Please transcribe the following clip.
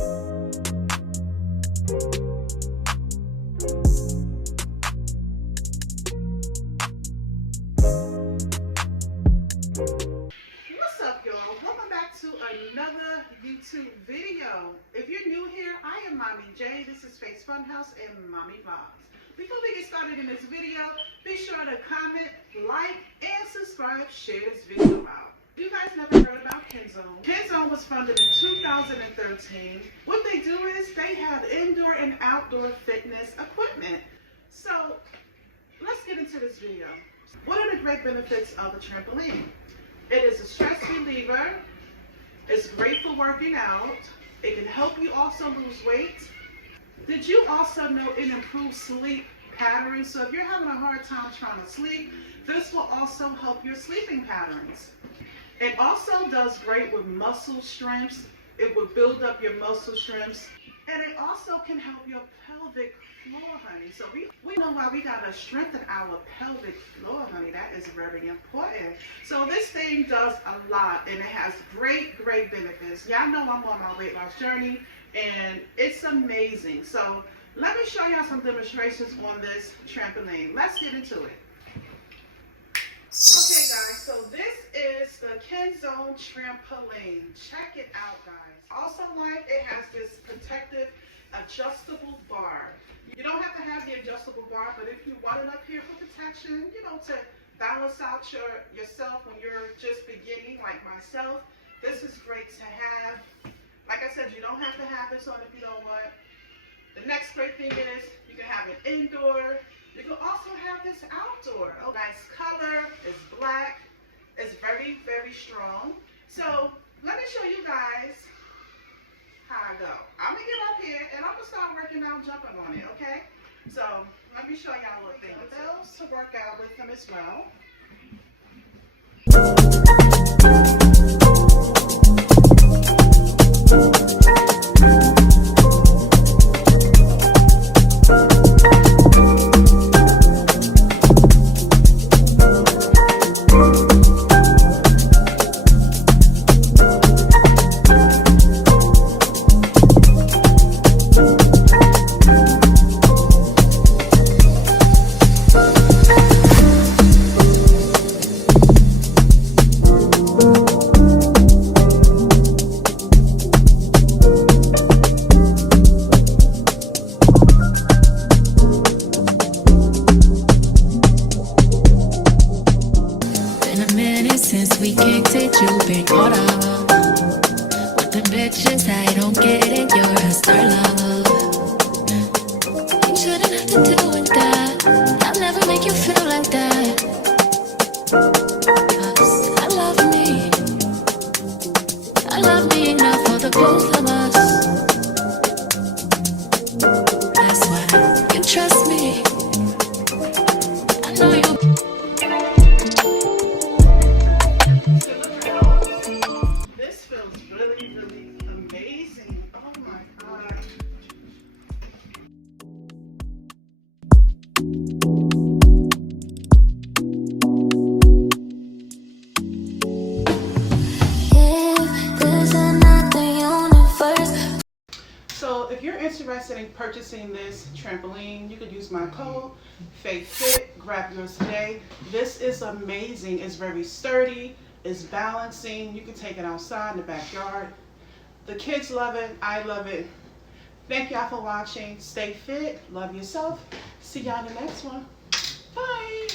What's up, y'all? Welcome back to another YouTube video. If you're new here, I am Mommy J. This is Face Funhouse and Mommy Vlogs. Before we get started in this video, be sure to comment, like, and subscribe. Share this video out. You guys never heard about KENSONE. KENSONE was founded in 2013. What they do is they have indoor and outdoor fitness equipment. So let's get into this video. What are the great benefits of a trampoline? It is a stress reliever. It's great for working out. It can help you also lose weight. Did you also know it improves sleep patterns? So if you're having a hard time trying to sleep, this will also help your sleeping patterns. It also does great with muscle strengths. It will build up your muscle strengths. And it also can help your pelvic floor, honey. So we know why we gotta strengthen our pelvic floor, honey. That is very important. So this thing does a lot, and it has great benefits. Y'all know I'm on my weight loss journey, and it's amazing. So let me show y'all some demonstrations on this trampoline. Let's get into it. Okay, guys, so this is the KENSONE trampoline. Check it out, guys. Also, like, it has this protective adjustable bar. You don't have to have the adjustable bar, but if you want it up here for protection, you know, to balance out yourself when you're just beginning, like myself, this is great to have. Like I said, you don't have to have this on if you don't want. The next great thing is you can have it indoor. You can also have this outdoor. Oh, nice color. It's black. It's very strong. So let me show you guys how I go. I'm gonna get up here and I'm gonna start working out, jumping on it, okay? So let me show y'all what things those to work out with them as well. Since we kicked it, you've been caught up with the bitches. I don't get it, you're a star love. You shouldn't have to deal with that. I'll never make you feel like that. 'Cause I love me enough for the both of us. That's why you trust me. I know you. Amazing. Oh my God. So if you're interested in purchasing this trampoline, you could use my code Faithfit. Grab yours today. This is amazing. It's very sturdy. It's balancing. You can take it outside in the backyard. The kids love it. I love it. Thank y'all for watching. Stay fit. Love yourself. See y'all in the next one. Bye.